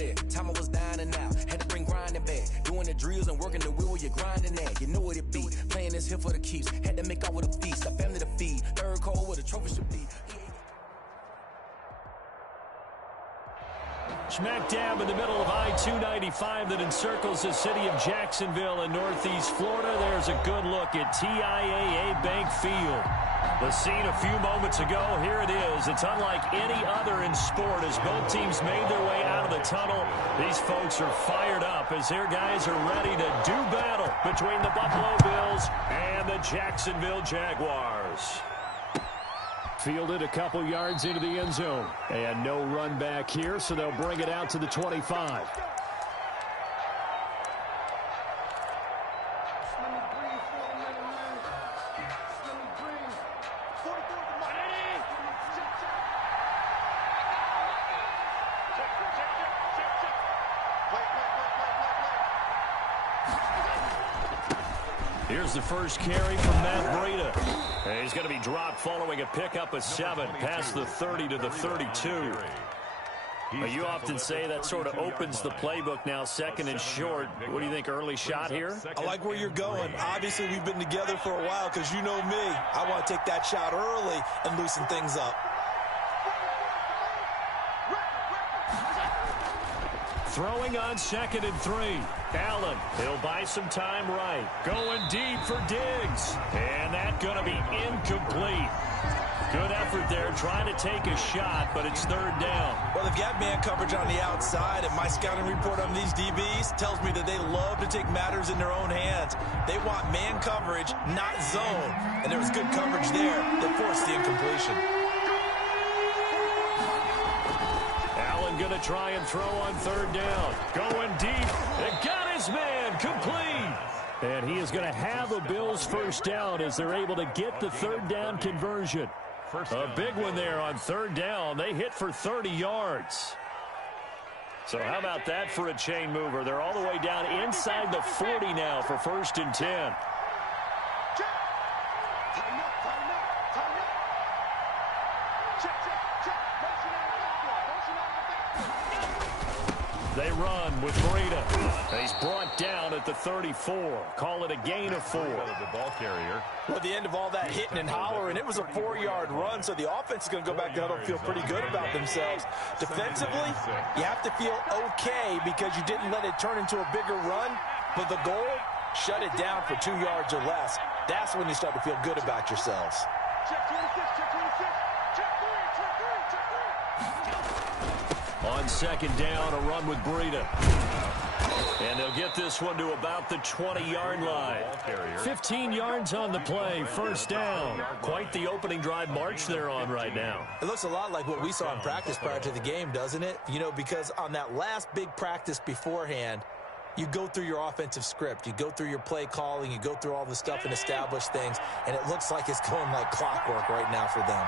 of that. Time I was dying and out. Had to bring grinding back. Doing the drills and working the wheel where you're grinding at. You know what it be. Playing this here for the keeps. Had to make out with a feast. A family to feed. Third cold where the trophy should be. Smack dab in the middle of I-295 that encircles the city of Jacksonville in northeast Florida. There's a good look at TIAA Bank Field. The scene a few moments ago, here it is. It's unlike any other in sport as both teams made their way out of the tunnel. These folks are fired up as their guys are ready to do battle between the Buffalo Bills and the Jacksonville Jaguars. Fielded a couple yards into the end zone. And no run back here, so they'll bring it out to the 25. Here's the first carry from Matt Breida. And he's going to be dropped following a pickup of 7 past the 30 to the 32. You often say that sort of opens the playbook now, second and short. What do you think, early shot here? I like where you're going. Obviously, we've been together for a while because you know me. I want to take that shot early and loosen things up. Throwing on 2nd and 3. Allen, he'll buy some time right. Going deep for Diggs. And that's going to be incomplete. Good effort there trying to take a shot, but it's 3rd down. Well, they've got man coverage on the outside, and my scouting report on these DBs tells me that they love to take matters in their own hands. They want man coverage, not zone. And there was good coverage there that forced the incompletion. Going to try and throw on 3rd down. Going deep. It got his man complete. And he is going to have a Bills first down as they're able to get the 3rd down conversion. A big one there on 3rd down. They hit for 30 yards. So how about that for a chain mover? They're all the way down inside the 40 now for 1st and 10. They run with Breida. He's brought down at the 34. Call it a gain of 4. The ball carrier. Well, at the end of all that hitting and hollering, it was a 4-yard run, so the offense is going to go back to huddle and feel pretty good about themselves. Defensively, you have to feel okay because you didn't let it turn into a bigger run, but the goal, shut it down for 2 yards or less. That's when you start to feel good about yourselves. Check 26, check 26, check 3, check 3, check 3. On 2nd down, a run with Breida. And they'll get this one to about the 20-yard line. 15 yards on the play, 1st down. Quite the opening drive march they're on right now. It looks a lot like what we saw in practice prior to the game, doesn't it? You know, because on that last big practice beforehand, you go through your offensive script. You go through your play calling. You go through all the stuff and establish things. And it looks like it's going like clockwork right now for them.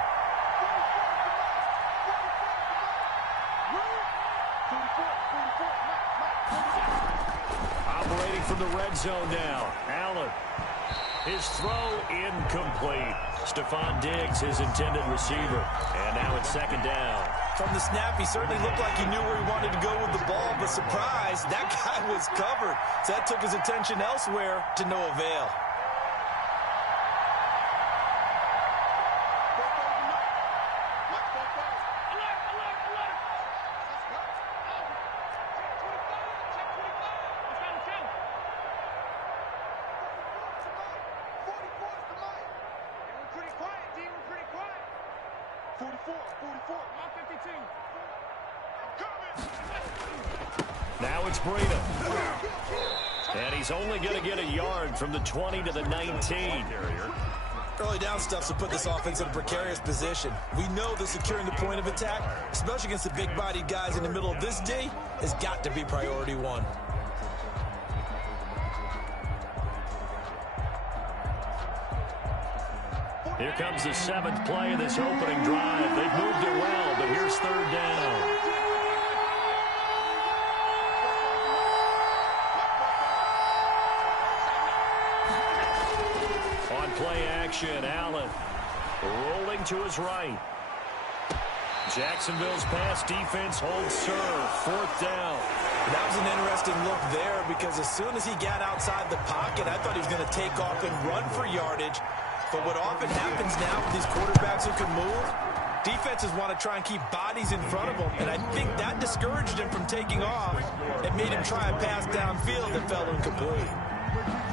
Operating from the red zone now. Allen. His throw incomplete. Stephon Diggs, his intended receiver. And now it's 2nd down. From the snap, he certainly looked like he knew where he wanted to go with the ball, but surprise, that guy was covered. So that took his attention elsewhere to no avail. Now it's Breida. And he's only going to get a yard from the 20 to the 19. Early down stuff to put this offense in a precarious position. We know that securing the point of attack, especially against the big-bodied guys in the middle of this D, has got to be priority 1. Here comes the 7th play of this opening drive. They've moved it well, but here's 3rd down. On play action, Allen rolling to his right. Jacksonville's pass defense holds serve. 4th down. That was an interesting look there because as soon as he got outside the pocket, I thought he was going to take off and run for yardage. But what often happens now with these quarterbacks who can move, defenses want to try and keep bodies in front of them, and I think that discouraged him from taking off and made him try a pass downfield that fell incomplete.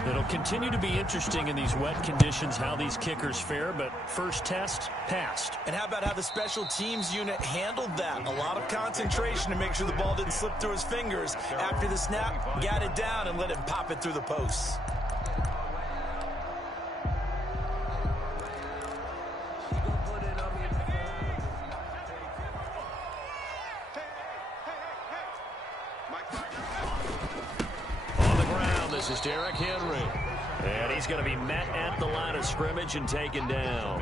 It'll continue to be interesting in these wet conditions how these kickers fare, but first test, passed. And how about how the special teams unit handled that? A lot of concentration to make sure the ball didn't slip through his fingers. After the snap, got it down and let him pop it through the posts. This is Derrick Henry. And he's going to be met at the line of scrimmage and taken down.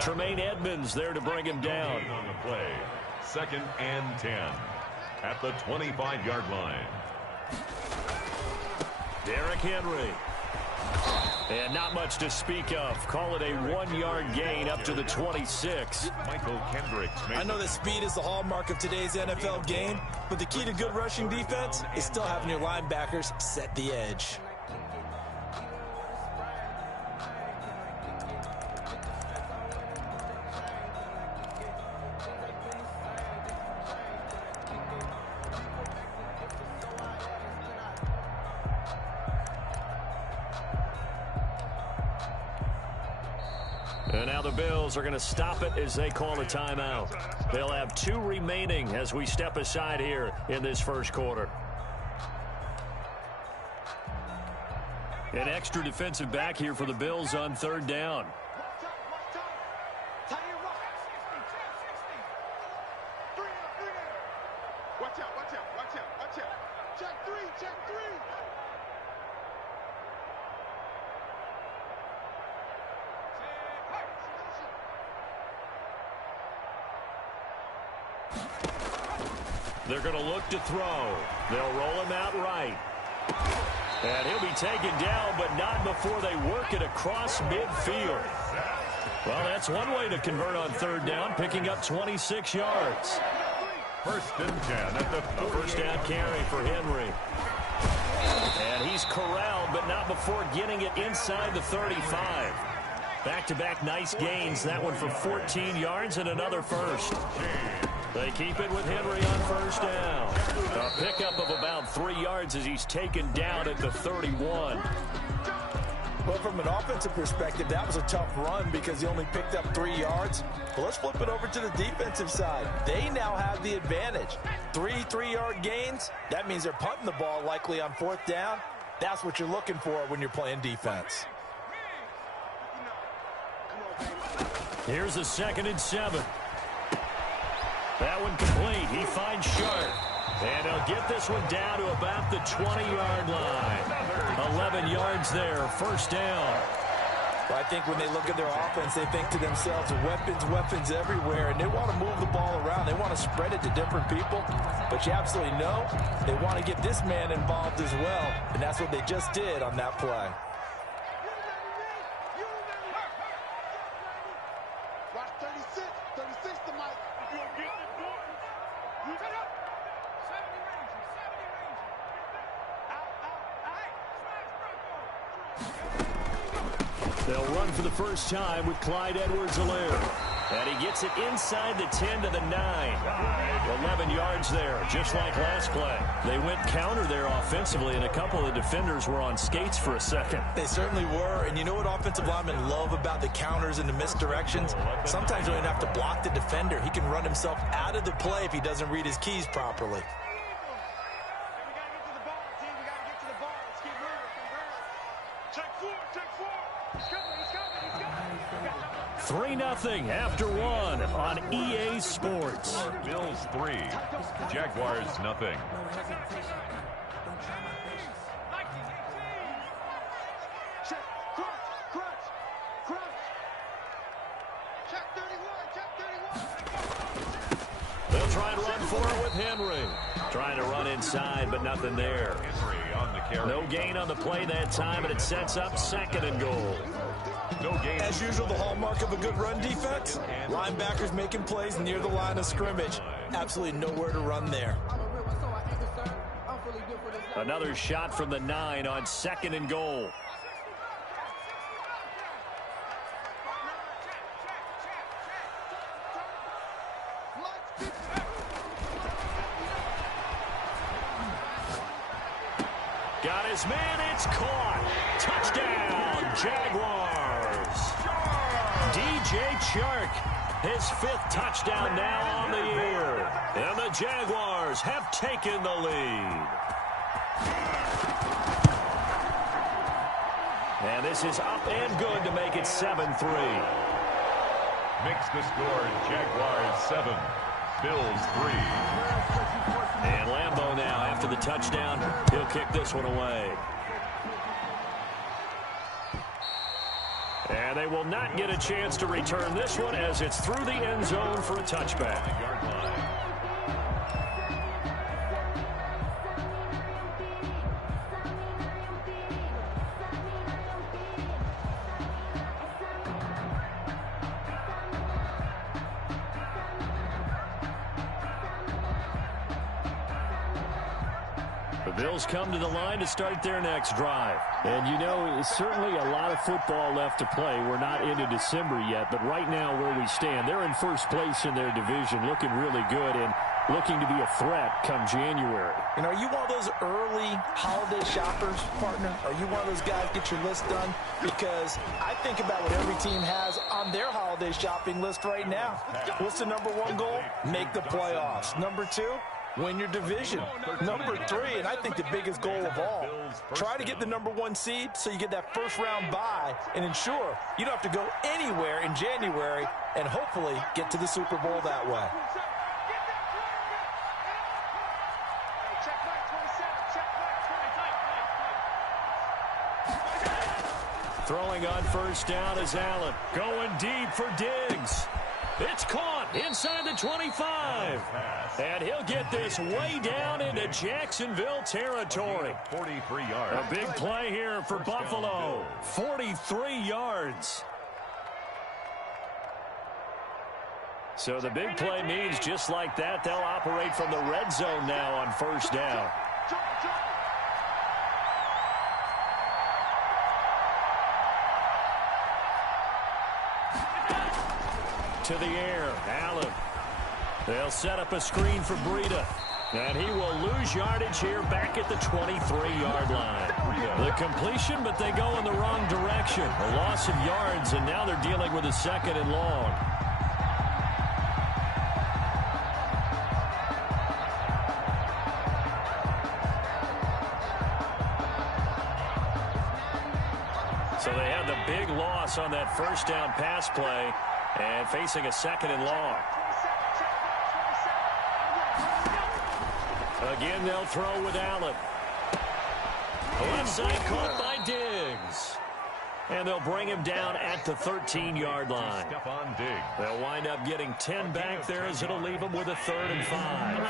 Tremaine Edmonds there to bring him down. On the play. 2nd and 10 at the 25-yard line. Derrick Henry. And not much to speak of. Call it a 1-yard gain up to the 26. Michael Kendricks. I know that speed is the hallmark of today's NFL game, but the key to good rushing defense is still having your linebackers set the edge. And now the Bills are going to stop it as they call a timeout. They'll have 2 remaining as we step aside here in this first quarter. An extra defensive back here for the Bills on 3rd down. They're going to look to throw. They'll roll him out right. And he'll be taken down, but not before they work it across midfield. Well, that's one way to convert on 3rd down, picking up 26 yards. 1st and 10 at the first down carry for Henry. And he's corralled, but not before getting it inside the 35. Back-to-back nice gains. That one for 14 yards and another first. They keep it with Henry on 1st down. A pickup of about 3 yards as he's taken down at the 31. Well, from an offensive perspective, that was a tough run because he only picked up 3 yards. But let's flip it over to the defensive side. They now have the advantage. 3 3-yard gains. That means they're punting the ball likely on 4th down. That's what you're looking for when you're playing defense. Here's a 2nd and 7. That one complete. He finds Sharp. And he'll get this one down to about the 20-yard line. 11 yards there. 1st down. Well, I think when they look at their offense, they think to themselves, weapons everywhere, and they want to move the ball around. They want to spread it to different people. But you absolutely know they want to get this man involved as well, and that's what they just did on that play. They'll run for the first time with Clyde Edwards-Helaire. And he gets it inside the 10 to the 9. 11 yards there, just like last play. They went counter there offensively, and a couple of the defenders were on skates for a second. They certainly were, and you know what offensive linemen love about the counters and the misdirections? Sometimes you don't even have to block the defender. He can run himself out of the play if he doesn't read his keys properly. 3-0 after 1 on EA Sports. Bills 3, Jaguars 0. They'll try and run for it with Henry. Trying to run inside, but nothing there. Henry on the carry. No gain on the play that time, and it sets up 2nd and goal. No gain. As usual, the hallmark of a good run defense, linebackers making plays near the line of scrimmage. Absolutely nowhere to run there. Another shot from the 9 on 2nd and goal. Got his man, it's caught. Touchdown, Jaguars. DJ Chark, his 5th touchdown now on the year. And the Jaguars have taken the lead. And this is up and good to make it 7-3. Makes the score Jaguars 7, Bills 3. And Lambeau now, after the touchdown, he'll kick this one away. And they will not get a chance to return this one as it's through the end zone for a touchback. Bills come to the line to start their next drive. And you know, certainly a lot of football left to play. We're not into December yet, but right now where we stand, they're in first place in their division, looking really good and looking to be a threat come January. And are you one of those early holiday shoppers, partner? Are you one of those guys get your list done? Because I think about what every team has on their holiday shopping list right now. What's the number 1 goal? Make the playoffs. Number 2? Win your division. Number 3, and I think the biggest goal of all, try to get the number 1 seed so you get that first-round bye and ensure you don't have to go anywhere in January and hopefully get to the Super Bowl that way. Throwing on first down is Allen. Going deep for Diggs. It's caught inside the 25. And he'll get this way down into Jacksonville territory. 43 yards. A big play here for Buffalo. 43 yards. So the big play means just like that, they'll operate from the red zone now on first down. To the air, Allen. They'll set up a screen for Breida. And he will lose yardage here back at the 23-yard line. The completion, but they go in the wrong direction. A loss of yards, and now they're dealing with a 2nd and long. So they had the big loss on that first down pass play. And facing a 2nd and long. Again, they'll throw with Allen. Left side caught by Diggs. And they'll bring him down at the 13-yard line. They'll wind up getting 10 back there as it'll leave them with a 3rd and 5.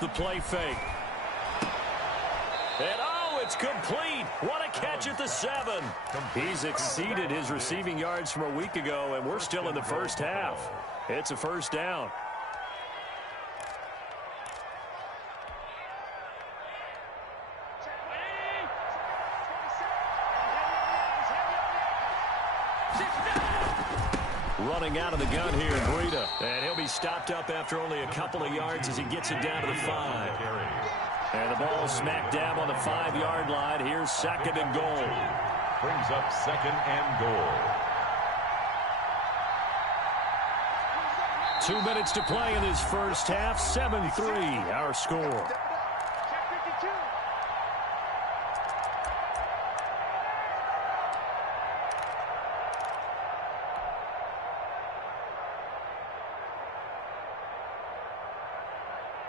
The play fake. And it's complete. What a catch at the 7. He's exceeded his receiving yards from a week ago, and we're still in the first half. It's a first down. Running out of the gun here, Breida. And he'll be stopped up after only a couple of yards as he gets it down to the 5. And the ball smack dab on the 5-yard line. Here's 2nd and goal. Brings up 2nd and goal. 2 minutes to play in this first half. 7-3, our score.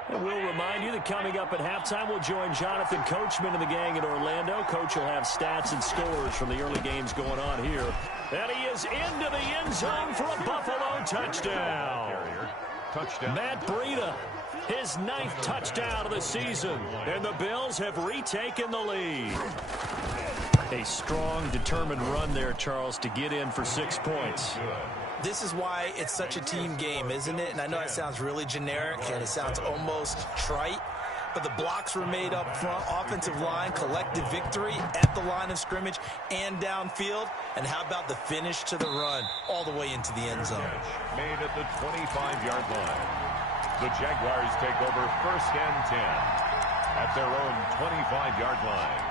And we'll remind you that coming up at halftime, we'll join Jonathan Coachman and the gang in Orlando. Coach will have stats and scores from the early games going on here. And he is into the end zone for a Buffalo touchdown. Matt Breida, his 9th touchdown of the season. And the Bills have retaken the lead. A strong, determined run there, Charles, to get in for 6 points. This is why it's such a team game, isn't it? And I know it sounds really generic and it sounds almost trite, but the blocks were made up front, offensive line, collective victory at the line of scrimmage and downfield. And how about the finish to the run all the way into the end zone? Made at the 25-yard line. The Jaguars take over 1st and 10 at their own 25-yard line.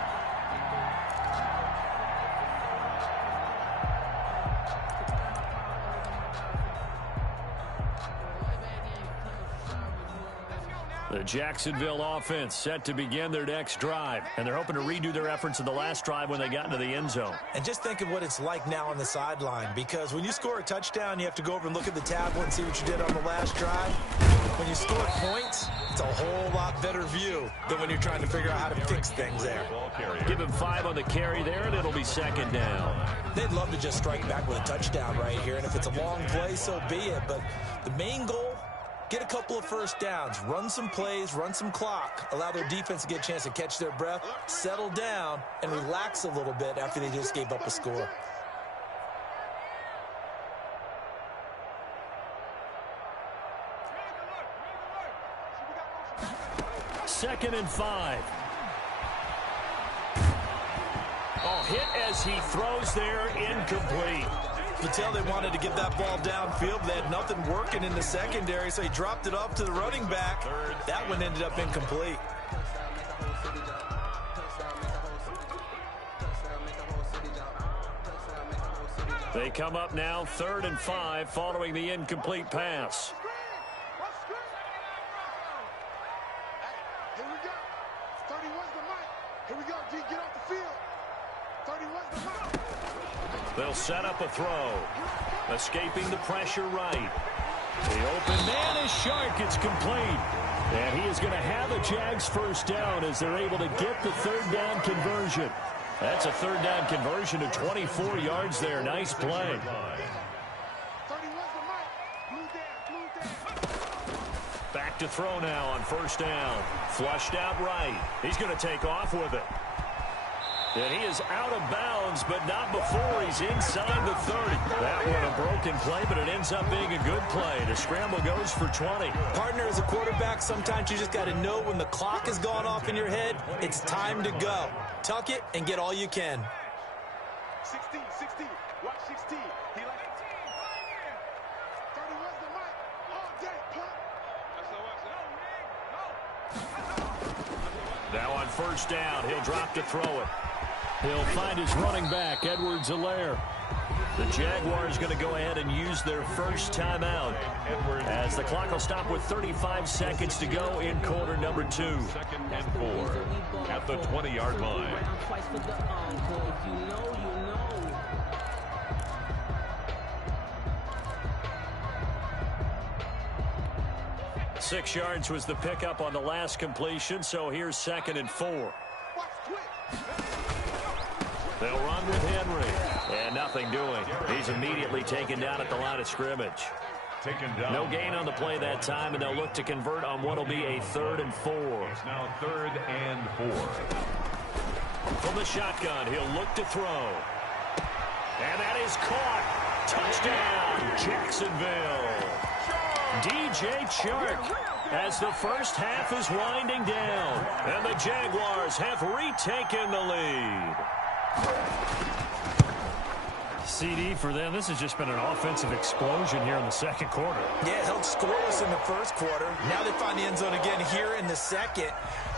The Jacksonville offense set to begin their next drive, and they're hoping to redo their efforts in the last drive when they got into the end zone. And just think of what it's like now on the sideline, because when you score a touchdown, you have to go over and look at the tablet and see what you did on the last drive. When you score points, it's a whole lot better view than when you're trying to figure out how to fix things there. Give him 5 on the carry there, and it'll be 2nd down. They'd love to just strike back with a touchdown right here, and if it's a long play, so be it. But the main goal, get a couple of first downs, run some plays, run some clock, allow their defense to get a chance to catch their breath, settle down, and relax a little bit after they just gave up a score. Second and 5. Oh, hit as he throws there, incomplete. You could tell they wanted to get that ball downfield, but they had nothing working in the secondary, so he dropped it off to the running back. That one ended up incomplete. They come up now 3rd and 5 following the incomplete pass. Here we go. 31's the mic. Here we go, G. Get off the field. 31's the mic. They'll set up a throw. Escaping the pressure right. The open man is Shark. It's complete. And he is going to have a Jags first down as they're able to get the 3rd down conversion. That's a 3rd down conversion of 24 yards there. Nice play. 31's the mic. Blue down. Back to throw now on 1st down. Flushed out right. He's going to take off with it. And he is out of bounds, but not before he's inside the 30. That one a broken play, but it ends up being a good play. The scramble goes for 20. Partner, as a quarterback, sometimes you just got to know when the clock has gone off in your head, it's time to go. Tuck it and get all you can. 16. Watch 16. He like 31's the mic. All day, punt. Now on 1st down, he'll drop to throw it. He'll find his running back, Edwards-Helaire. The Jaguars going to go ahead and use their first timeout as the clock will stop with 35 seconds to go in quarter number 2. 2nd and 4 at the 20-yard line. 6 yards was the pickup on the last completion, so here's 2nd and 4. They'll run with Henry, and nothing doing. He's immediately taken down at the line of scrimmage. No gain on the play that time, and they'll look to convert on what will be a 3rd and 4. It's now 3rd and 4. From the shotgun, he'll look to throw. And that is caught. Touchdown, Jacksonville. DJ Chark as the first half is winding down. And the Jaguars have retaken the lead. CD for them. This has just been an offensive explosion here in the 2nd quarter. Yeah, held scoreless in the 1st quarter. Now they find the end zone again here in the 2nd.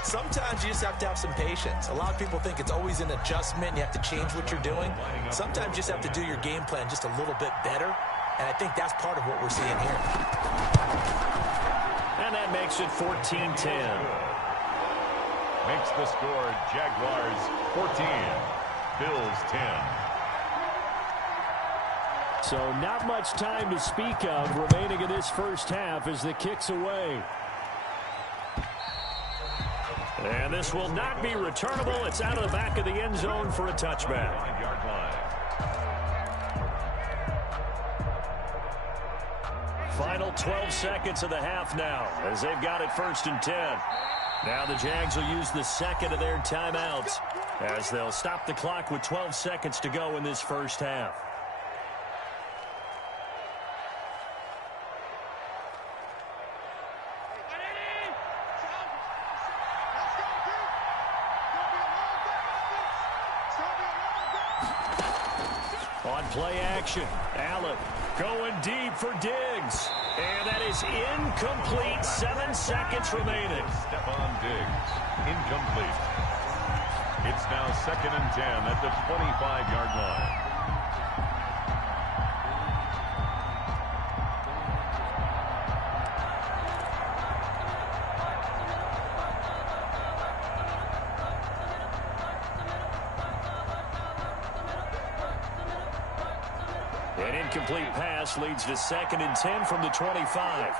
Sometimes you just have to have some patience. A lot of people think it's always an adjustment. You have to change what you're doing. Sometimes you just have to do your game plan just a little bit better. And I think that's part of what we're seeing here. And that makes it 14-10. Makes the score Jaguars 14, Bills 10. So not much time to speak of remaining in this first half as the kick's away. And this will not be returnable. It's out of the back of the end zone for a touchback. 5-yard line. Final 12 seconds of the half now as they've got it 1st and 10. Now the Jags will use the second of their timeouts as they'll stop the clock with 12 seconds to go in this first half. On play action, Allen going deep for Diggs. And that is incomplete. 7 seconds remaining. Stephon Diggs, incomplete. It's now 2nd and 10 at the 25-yard line. An incomplete pass leads to 2nd and 10 from the 25.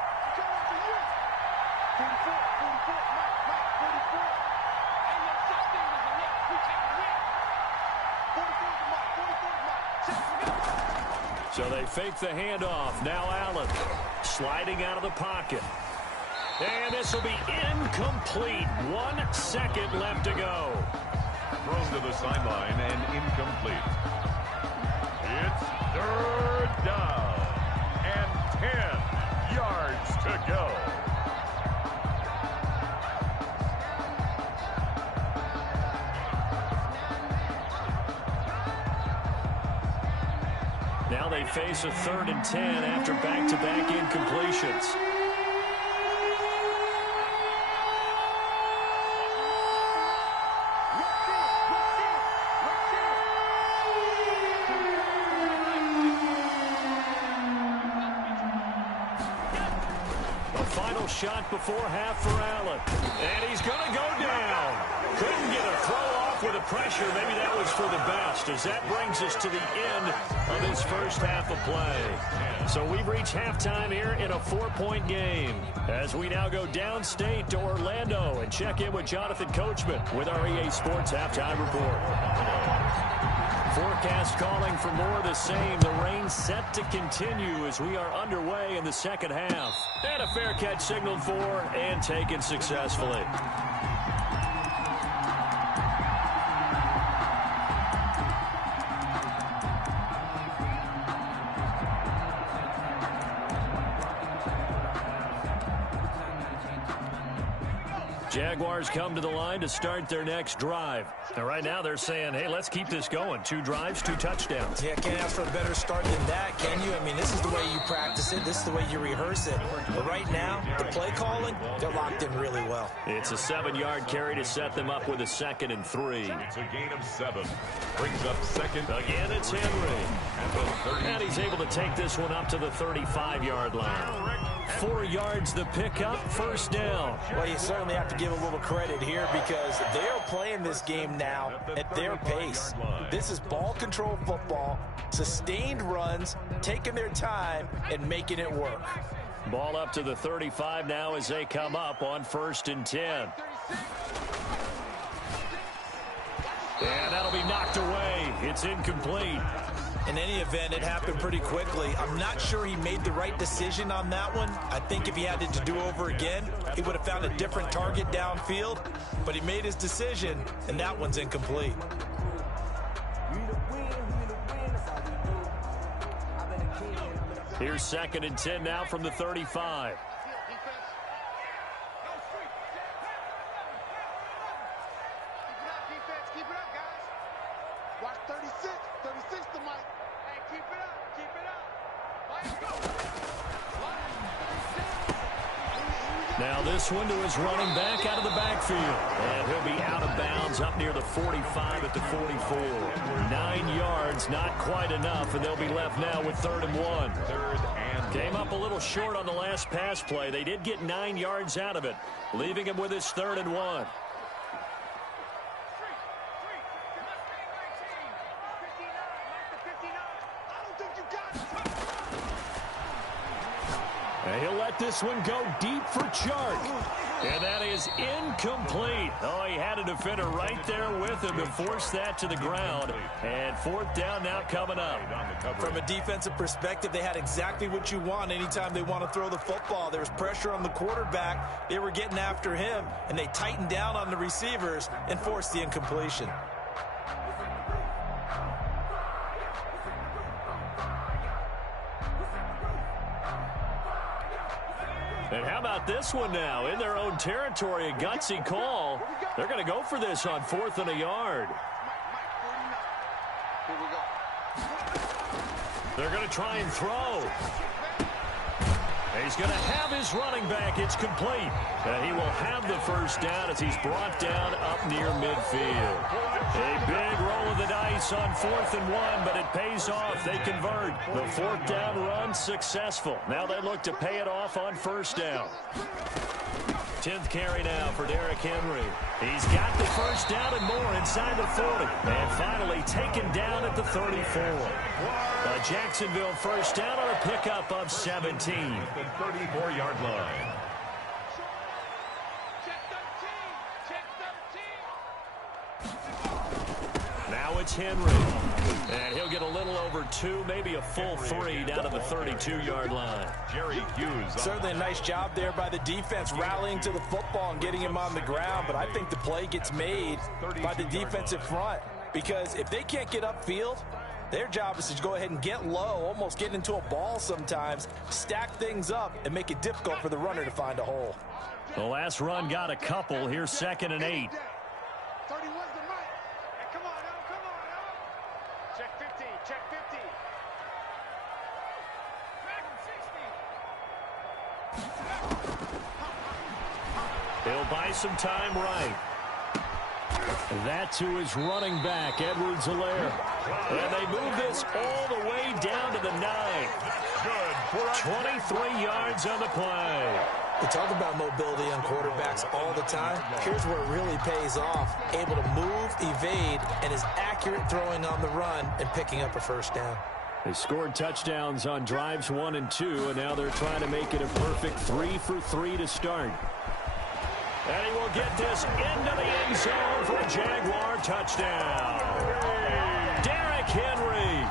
So they fake the handoff. Now Allen sliding out of the pocket. And this will be incomplete. 1 second left to go. Thrown to the sideline and incomplete. It's 3rd down and 10 yards to go. Now they face a 3rd and 10 after back-to-back incompletions. Shot before half for Allen. And he's going to go down. Couldn't get a throw off with the pressure. Maybe that was for the best, as that brings us to the end of this first half of play. So we've reached halftime here in a 4-point game, as we now go downstate to Orlando and check in with Jonathan Coachman with our EA Sports Halftime Report. Forecast calling for more of the same. The rain set to continue as we are underway in the second half. And a fair catch signaled for and taken successfully. Jaguars come to the line to start their next drive. And right now they're saying, hey, let's keep this going. 2 drives, 2 touchdowns. Yeah, can't ask for a better start than that, can you? I mean, this is the way you practice it. This is the way you rehearse it. But right now, the play calling, they're locked in really well. It's a 7-yard carry to set them up with a 2nd and 3. It's a gain of 7. Brings up 2nd. Again, it's Henry. And he's able to take this one up to the 35-yard line. 4 yards the pickup, 1st down. Well, you certainly have to give a little credit here because they are playing this game now at their pace. This is ball control football, sustained runs, taking their time and making it work. Ball up to the 35 now as they come up on 1st and 10. And that'll be knocked away. It's incomplete. In any event, it happened pretty quickly. I'm not sure he made the right decision on that one. I think if he had it to do over again, he would have found a different target downfield. But he made his decision, and that one's incomplete. Here's 2nd and 10 now from the 35. Keep it up, guys. Watch 36. 36 to Mike. Hey, keep it up. Keep it up. Let's go. Now this one to his running back out of the backfield. And he'll be out of bounds up near the 45 at the 44. 9 yards, not quite enough, and they'll be left now with 3rd and 1. Came up a little short on the last pass play. They did get 9 yards out of it, leaving him with his 3rd and 1. And he'll let this one go deep for Chark. And that is incomplete. Oh, he had a defender right there with him to force that to the ground. And fourth down now coming up. From a defensive perspective, they had exactly what you want anytime they want to throw the football. There was pressure on the quarterback. They were getting after him, and they tightened down on the receivers and forced the incompletion. And how about this one now? In their own territory, a gutsy call. They're going to go for this on 4th and a yard. They're going to try and throw. He's going to have his running back. It's complete. He will have the first down as he's brought down up near midfield. A big roll of the dice on 4th and 1, but it pays off. They convert. The 4th down run successful. Now they look to pay it off on 1st down. 10th carry now for Derrick Henry. He's got the first down and more inside the 40. And finally taken down at the 34. A Jacksonville first down on a pickup of 17. The 34-yard line. Now it's Henry. And he'll get a little over 2, maybe a full 3 down to the 32-yard line. Jerry Hughes. Certainly a nice job there by the defense rallying to the football and getting him on the ground. But I think the play gets made by the defensive front. Because if they can't get upfield, their job is to go ahead and get low, almost get into a ball sometimes, stack things up, and make it difficult for the runner to find a hole. The last run got a couple. Here's 2nd and 8. 31's the mic. Hey, come on, Al, come on, Al. Check 15, check 15. He'll buy some time right. That to his running back, Edwards-Helaire. And they move this all the way down to the 9. 23 yards on the play. We talk about mobility on quarterbacks all the time. Here's where it really pays off. Able to move, evade, and is accurate throwing on the run and picking up a first down. They scored touchdowns on drives 1 and 2, and now they're trying to make it a perfect 3 for 3 to start. And he will get this into the end zone for a Jaguar touchdown. Derrick Henry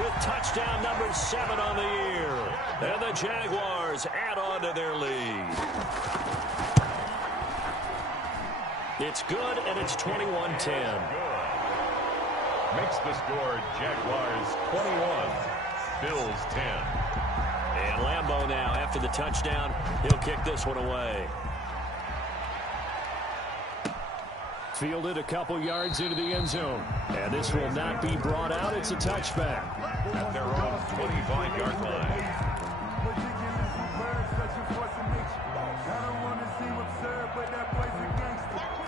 with touchdown number 7 on the year. And the Jaguars add on to their lead. It's good, and it's 21-10. Makes the score Jaguars 21, Bills 10. And Lambeau now, after the touchdown, he'll kick this one away. Fielded a couple yards into the end zone. And this will not be brought out. It's a touchback. At their own 25-yard line.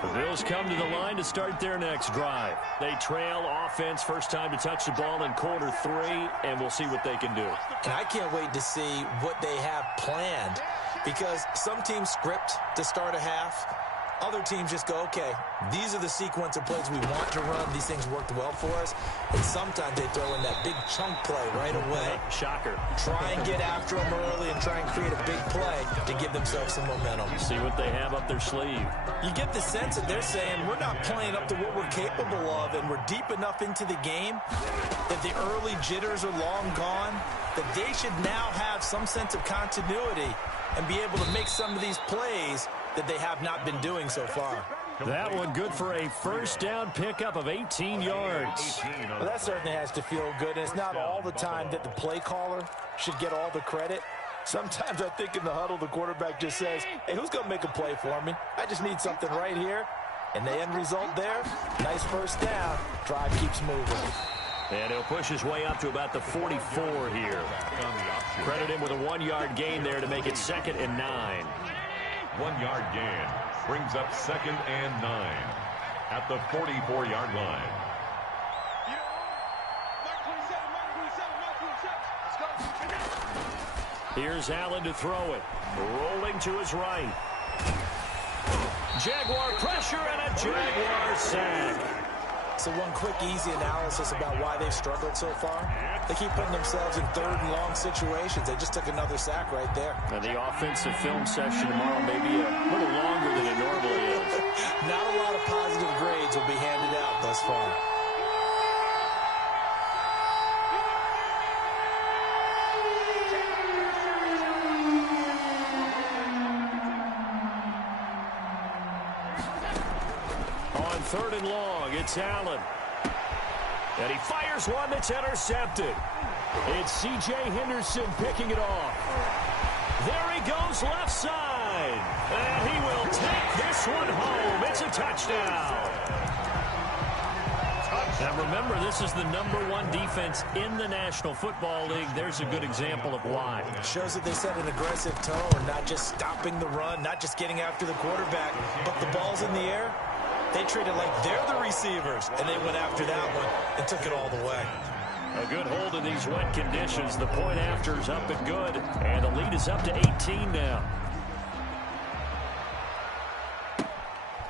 The Bills come to the line to start their next drive. They trail offense, first time to touch the ball in quarter 3, and we'll see what they can do. And I can't wait to see what they have planned, because some teams script to start a half. Other teams just go, okay, these are the sequence of plays we want to run. These things worked well for us. And sometimes they throw in that big chunk play right away. Shocker. Try and get after them early and try and create a big play to give themselves some momentum. See what they have up their sleeve. You get the sense that they're saying we're not playing up to what we're capable of, and we're deep enough into the game that the early jitters are long gone, that they should now have some sense of continuity and be able to make some of these plays that they have not been doing so far. That one good for a first down pickup of 18 yards. Well, that certainly has to feel good. And it's not all the time that the play caller should get all the credit. Sometimes I think in the huddle, the quarterback just says, hey, who's going to make a play for me? I just need something right here. And the end result there, nice first down. Drive keeps moving. And he'll push his way up to about the 44 here. Credit him with a 1-yard gain there to make it 2nd and 9. 1-yard gain brings up 2nd and 9 at the 44-yard line. Here's Allen to throw it. Rolling to his right. Jaguar pressure and a Jaguar sack. So one quick, easy analysis about why they've struggled so far. They keep putting themselves in 3rd and long situations. They just took another sack right there. And the offensive film session tomorrow may be a little longer awards will be handed out thus far. On 3rd and long, it's Allen. And he fires one that's intercepted. It's C.J. Henderson picking it off. There he goes left side. And he will take this one home. It's a touchdown. Now remember, this is the #1 defense in the National Football League. There's a good example of why. It shows that they set an aggressive tone, not just stopping the run, not just getting after the quarterback, but the ball's in the air. They treat it like they're the receivers, and they went after that one and took it all the way. A good hold in these wet conditions. The point after is up and good, and the lead is up to 18 now.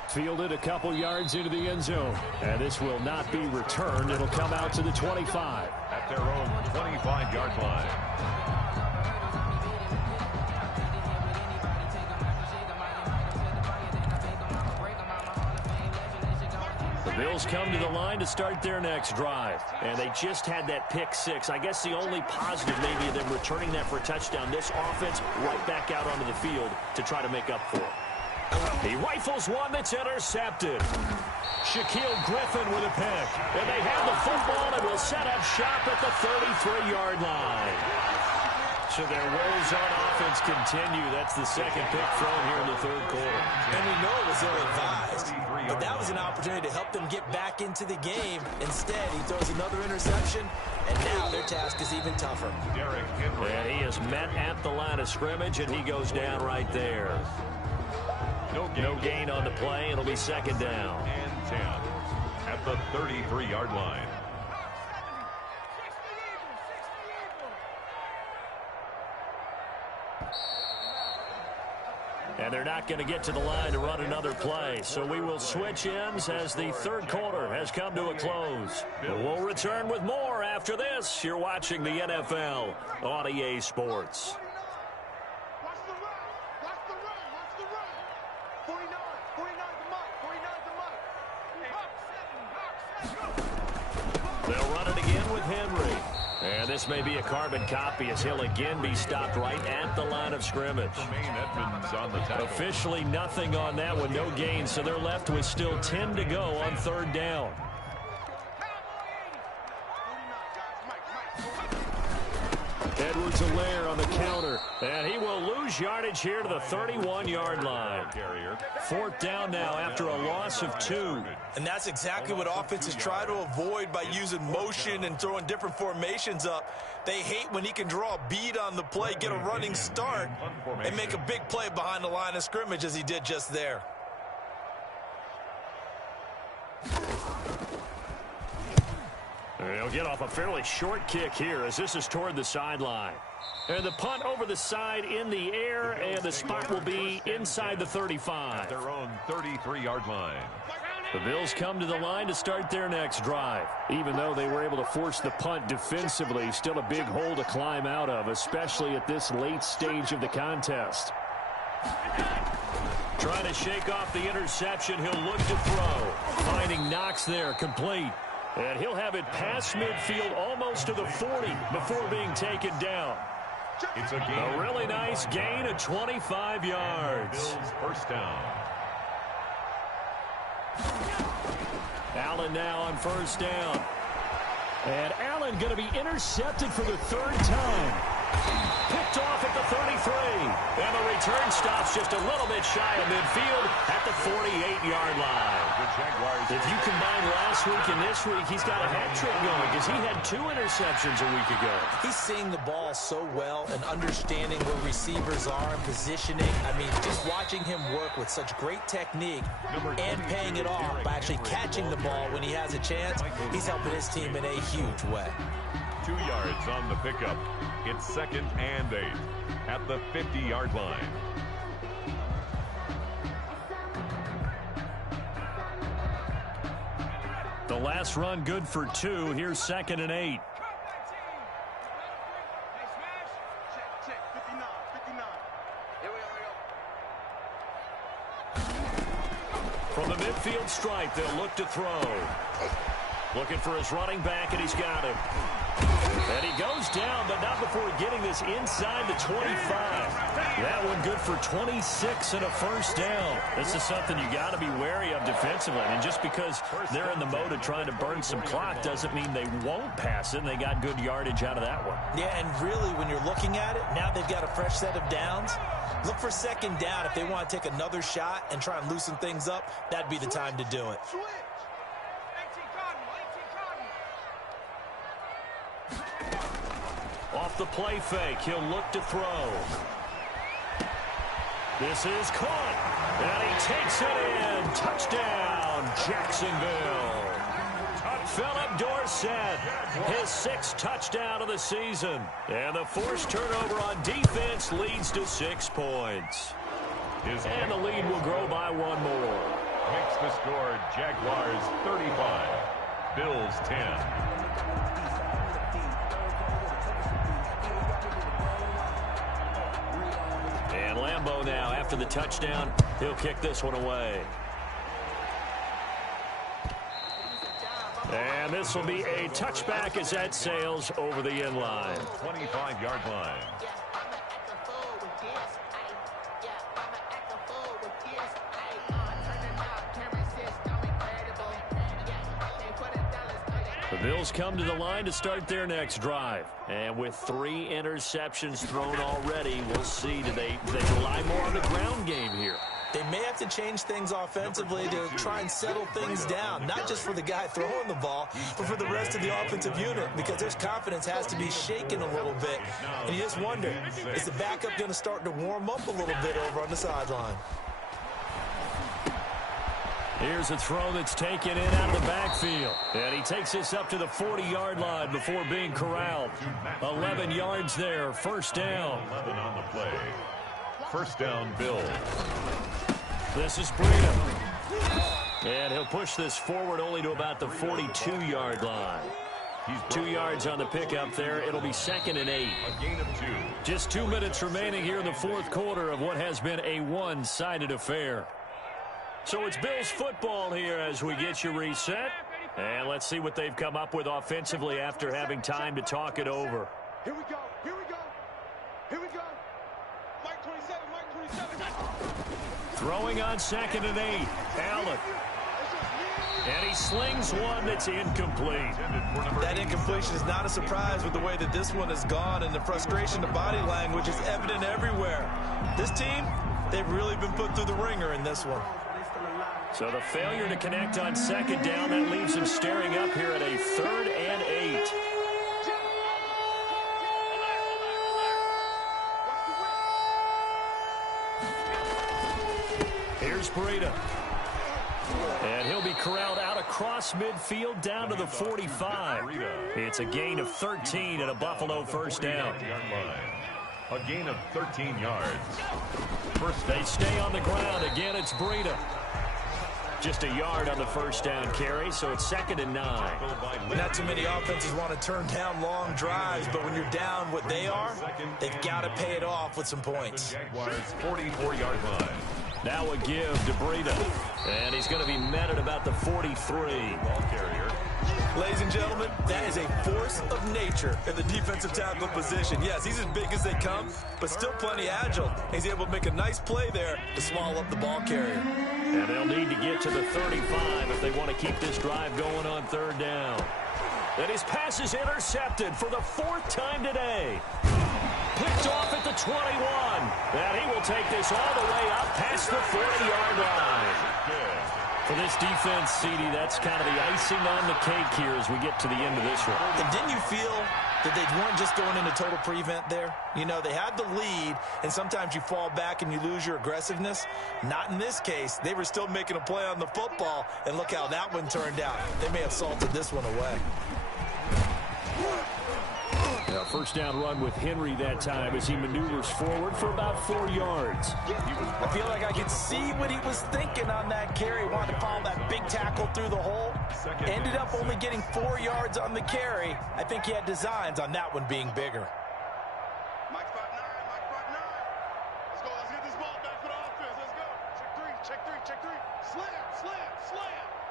Fielded a couple yards into the end zone, and this will not be returned. It'll come out to the 25. At their own 25-yard line. Bills come to the line to start their next drive. And they just had that pick six. I guess the only positive maybe of them returning that for a touchdown. This offense right back out onto the field to try to make up for it. He rifles one that's intercepted. Shaquille Griffin with a pick. And they have the football and will set up shop at the 33-yard line. So their woes on offense continue. That's the second pick thrown here in the 3rd quarter. And we know it was ill-advised, but that was an opportunity to help them get back into the game. Instead, he throws another interception, and now their task is even tougher. And he is met at the line of scrimmage, and he goes down right there. No gain on the play. It'll be 2nd down. And 10 at the 33-yard line. And they're not going to get to the line to run another play. So we will switch ends as the 3rd quarter has come to a close. We'll return with more after this. You're watching the NFL on EA Sports. Watch the run. Watch the run. Watch the run. 49 the mark. 49 the mark. They'll run it again with Henry. And this may be a carbon copy as he'll again be stopped right at the line of scrimmage. Edmonds on the tackle. Officially nothing on that one, no gain, so they're left with still 10 to go on 3rd down. Edwards-Helaire on the counter, and he will lose yardage here to the 31-yard line. 4th down now after a loss of 2. And that's exactly what offenses try to avoid by using motion and throwing different formations up. They hate when he can draw a bead on the play, get a running start, and make a big play behind the line of scrimmage as he did just there. He'll get off a fairly short kick here as this is toward the sideline. And the punt over the side in the air, and the spot will be inside the 35. At their own 33-yard line. The Bills come to the line to start their next drive. Even though they were able to force the punt defensively, still a big hole to climb out of, especially at this late stage of the contest. Trying to shake off the interception, he'll look to throw. Finding Knox there, complete. And he'll have it past midfield almost to the 40 before being taken down. It's a gain. A really nice gain of 25 yards. Bills 1st down. Allen now on 1st down. And Allen going to be intercepted for the 3rd time. Picked off at the 33. And the return stops just a little bit shy of midfield at the 48-yard line. If you combine last week and this week, he's got a hat trick going because he had 2 interceptions a week ago. He's seeing the ball so well and understanding where receivers are and positioning. I mean, just watching him work with such great technique and paying it off by actually catching the ball when he has a chance, he's helping his team in a huge way. 2 yards on the pickup. It's 2nd and 8 at the 50-yard line. The last run good for 2. Here's 2nd and 8. Check. 59. Here we go. From the midfield stripe, they'll look to throw. Looking for his running back, and he's got him. And he goes down, but not before getting this inside the 25. That one good for 26 and a first down. This is something you got to be wary of defensively. And just because they're in the mode of trying to burn some clock doesn't mean they won't pass it. And they got good yardage out of that one. Yeah, and really, when you're looking at it, now they've got a fresh set of downs. Look for second down. If they want to take another shot and try and loosen things up, that'd be the time to do it. Off the play fake, he'll look to throw. This is caught, and he takes it in. Touchdown, Jacksonville. Philip Dorsett, his 6th touchdown of the season. And the forced turnover on defense leads to 6 points. And the lead will grow by 1 more. Makes the score Jaguars 35, Bills 10. And Lambeau now, after the touchdown, he'll kick this one away. And this will be a touchback as that sails over the end line. 25-yard line. The Bills come to the line to start their next drive. And with 3 interceptions thrown already, we'll see, do they rely more on the ground game here? They may have to change things offensively to try and settle things down, not just for the guy throwing the ball, but for the rest of the offensive unit, because their confidence has to be shaken a little bit. And you just wonder, is the backup going to start to warm up a little bit over on the sideline? Here's a throw that's taken in out of the backfield. And he takes this up to the 40-yard line before being corralled. 11 yards there, first down. 11 on the play. First down, Bills. This is Breida. And he'll push this forward only to about the 42-yard line. He's 2 yards on the pickup there. It'll be 2nd and 8. A gain of 2. Just 2 minutes remaining here in the 4th quarter of what has been a one-sided affair. So it's Bills football here as we get you reset. And let's see what they've come up with offensively after having time to talk it over. Here we go. Here we go. Here we go. Mike 27. Mike 27. Throwing on 2nd and 8. Allen. And he slings one that's incomplete. That incompletion is not a surprise with the way that this one has gone, and the frustration, the body language is evident everywhere. This team, they've really been put through the ringer in this one. So the failure to connect on 2nd down, that leaves him staring up here at a 3rd and 8. Here's Breida. And he'll be corralled out across midfield down to the 45. It's a gain of 13 and a Buffalo first down. A gain of 13 yards. First, they stay on the ground. Again, it's Breida. Just a yard on the first down carry, so it's 2nd and 9. Not too many offenses want to turn down long drives, but when you're down what they are, they've got to pay it off with some points. Jaguars 44-yard line. Now a give to Breida. And he's going to be met at about the 43. Ball carrier. Ladies and gentlemen, that is a force of nature in the defensive tackle position. Yes, he's as big as they come, but still plenty agile. He's able to make a nice play there to swallow up the ball carrier. And they'll need to get to the 35 if they want to keep this drive going on 3rd down. And his pass is intercepted for the 4th time today. Picked off at the 21. And he will take this all the way up past the 40-yard line. For this defense, CD, that's kind of the icing on the cake here as we get to the end of this one. And didn't you feel that they weren't just going into total prevent there? You know, they had the lead, and sometimes you fall back and you lose your aggressiveness. Not in this case. They were still making a play on the football, and look how that one turned out. They may have salted this one away. Now, first down run with Henry that time as he maneuvers forward for about 4 yards. I feel like I could see what he was thinking on that carry. Wanted to follow that big tackle through the hole. Ended up only getting 4 yards on the carry. I think he had designs on that one being bigger. Mike 5-9. Mike 5-9. Let's go. Let's get this ball back for the offense. Let's go. Check 3. Check three. Slam, slam, slam.